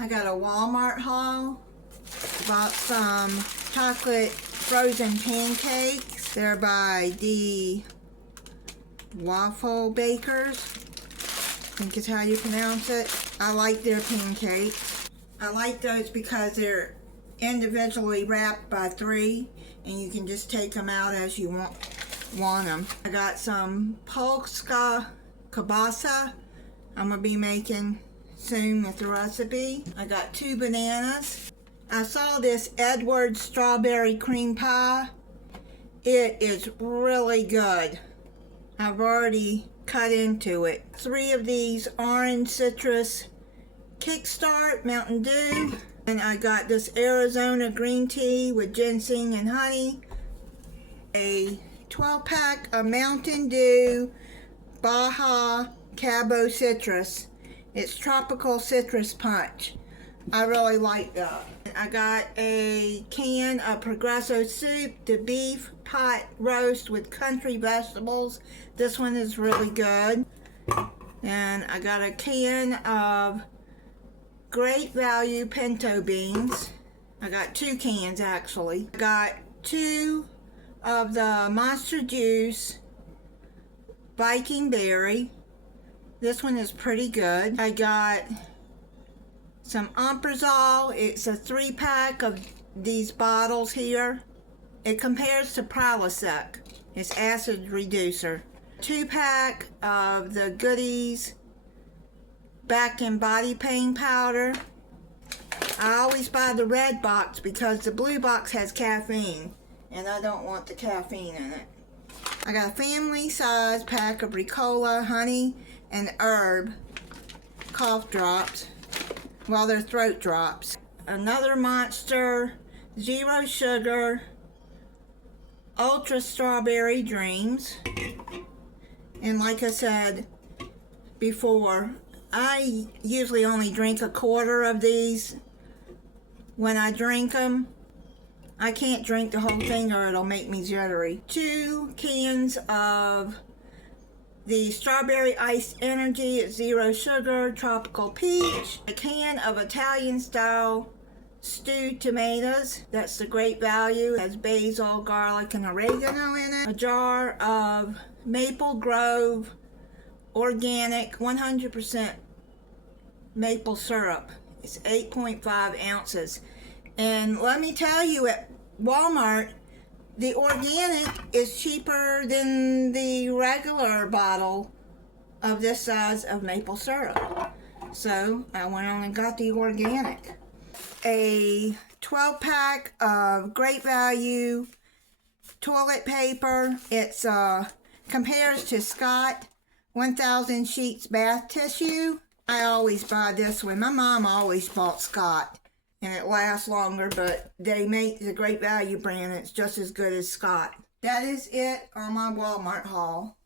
I got a Walmart haul. Bought some chocolate frozen pancakes. They're by the Waffle Bakers, I think is how you pronounce it. I like their pancakes. I like those because they're individually wrapped by 3 and you can just take them out as you want them. I got some Polska kielbasa I'm going to be making soon with the recipe. I got 2 bananas. I saw this Edwards strawberry cream pie. It is really good. I've already cut into it. 3 of these orange citrus Kickstart Mountain Dew. And I got this Arizona green tea with ginseng and honey. A 12-pack of Mountain Dew Baja Cabo Citrus. It's tropical citrus punch. I really like that. I got a can of Progresso soup, the beef pot roast with country vegetables. This one is really good. And I got a can of Great Value pinto beans. I got 2 cans actually. I got 2 of the Monster Juice Viking Berry. This one is pretty good. I got some Omeprazole. It's a 3-pack of these bottles here. It compares to Prilosec. It's acid reducer. 2-pack of the Goodies back and body pain powder. I always buy the red box because the blue box has caffeine and I don't want the caffeine in it. I got a family size pack of Ricola, honey, and herb cough drops. Well, they're throat drops. Another Monster Zero Sugar Ultra Strawberry Dreams. And like I said before, I usually only drink 1/4 of these when I drink them. I can't drink the whole thing or it'll make me jittery. 2 cans of the Strawberry Iced Energy at 0 sugar, tropical peach. A can of Italian style stewed tomatoes. That's the Great Value. It has basil, garlic, and oregano in it. A jar of Maple Grove organic 100% maple syrup. It's 8.5 ounces. And let me tell you, at Walmart, the organic is cheaper than the regular bottle of this size of maple syrup. So I went on and got the organic. A 12-pack of Great Value toilet paper. It's compares to Scott 1000 sheets bath tissue. I always buy this one. My mom always bought Scott. And it lasts longer, but they make the Great Value brand. It's just as good as Scott. That is it on my Walmart haul.